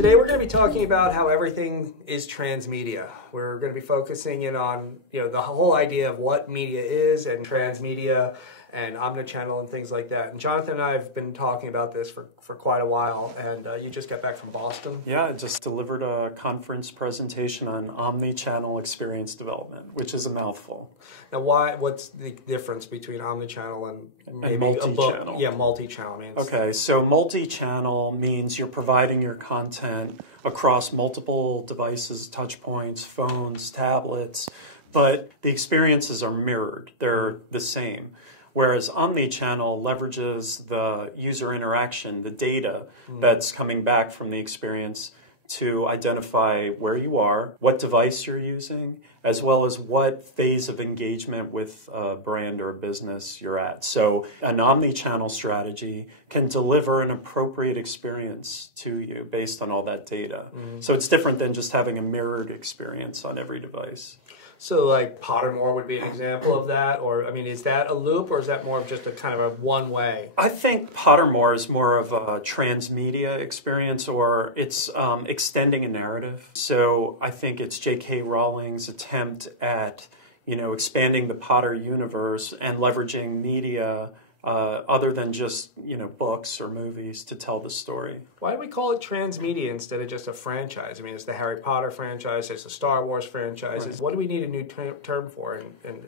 Today we're going to be talking about how everything is transmedia. We're going to be focusing in on the whole idea of what media is and transmedia and omnichannel and things like that. And Jonathan and I have been talking about this for quite a while, and you just got back from Boston. Yeah, I just delivered a conference presentation on omnichannel experience development, which is a mouthful. Now, what's the difference between omnichannel and maybe multi-channel? Yeah, multi-channel means. Okay, so multi-channel means you're providing your content across multiple devices, touch points, phones, tablets, but the experiences are mirrored. They're the same. Whereas omnichannel leverages the user interaction, the data that's coming back from the experience to identify where you are, what device you're using, as well as what phase of engagement with a brand or a business you're at. So an omnichannel strategy can deliver an appropriate experience to you based on all that data. So it's different than just having a mirrored experience on every device. So like Pottermore would be an example of that, or I mean, is that a loop, or is that more of just a kind of a one-way? I think Pottermore is more of a transmedia experience, or it's extending a narrative. So I think it's J.K. Rowling's attempt at expanding the Potter universe and leveraging media other than just books or movies to tell the story. Why do we call it transmedia instead of just a franchise? I mean, it's the Harry Potter franchise, there's the Star Wars franchises. Right. What do we need a new term for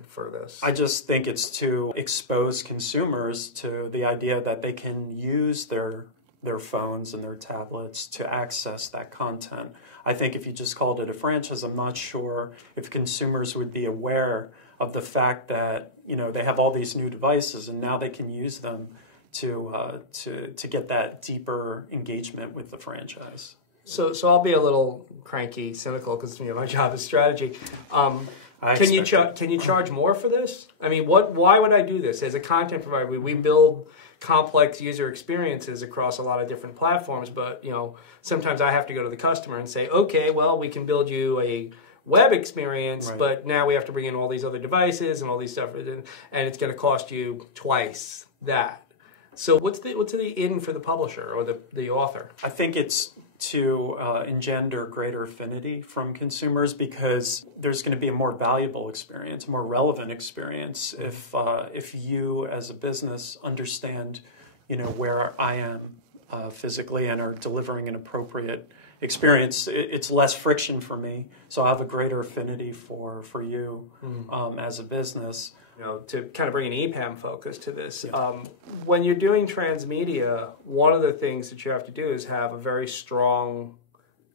for this? I just think it's to expose consumers to the idea that they can use their phones and their tablets to access that content. I think if you just called it a franchise, I'm not sure if consumers would be aware of the fact that they have all these new devices and now they can use them to get that deeper engagement with the franchise. So I'll be a little cranky, cynical, because my job is strategy. Can you charge more for this? I mean, why would I do this as a content provider? We build complex user experiences across a lot of different platforms, but sometimes I have to go to the customer and say, okay, well, we can build you a web experience, right, but now we have to bring in all these other devices and all these stuff, and it's going to cost you twice that. So what's the in for the publisher or the author? I think it's to engender greater affinity from consumers, because there's going to be a more valuable experience, more relevant experience if you as a business understand where I am physically and are delivering an appropriate experience. It's less friction for me, so I have a greater affinity for you as a business. To kind of bring an EPAM focus to this, when you're doing transmedia, one of the things that you have to do is have a very strong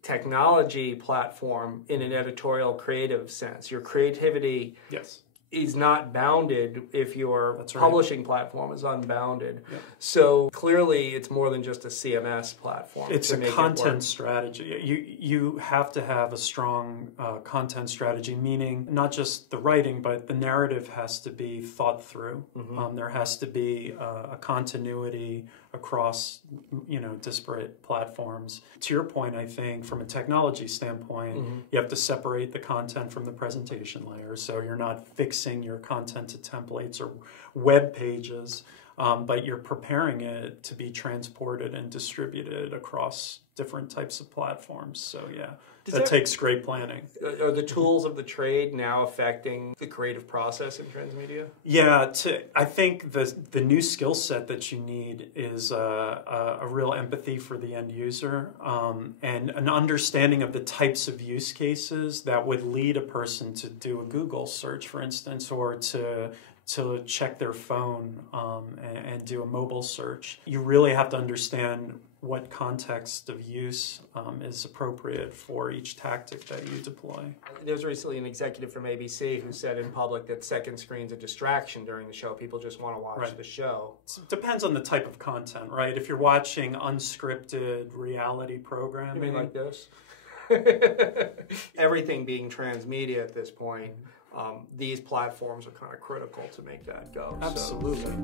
technology platform in an editorial creative sense. Your creativity is not bounded if your publishing platform is unbounded. Yep. So clearly it's more than just a CMS platform. It's a content strategy. You have to have a strong content strategy, meaning not just the writing, but the narrative has to be thought through. There has to be a continuity across disparate platforms. To your point, I think from a technology standpoint, you have to separate the content from the presentation layer, so you're not fixing your content to templates or web pages, but you're preparing it to be transported and distributed across different types of platforms. So yeah, that takes great planning. Are the tools of the trade now affecting the creative process in transmedia? Yeah, I think the new skill set that you need is a real empathy for the end user, and an understanding of the types of use cases that would lead a person to do a Google search, for instance, or to check their phone and do a mobile search. You really have to understand what context of use is appropriate for each tactic that you deploy. There was recently an executive from ABC who said in public that second screen's a distraction during the show. People just want to watch the show. It depends on the type of content, right? If you're watching unscripted reality programming. You mean like this? Everything being transmedia at this point, these platforms are kind of critical to make that go. Absolutely.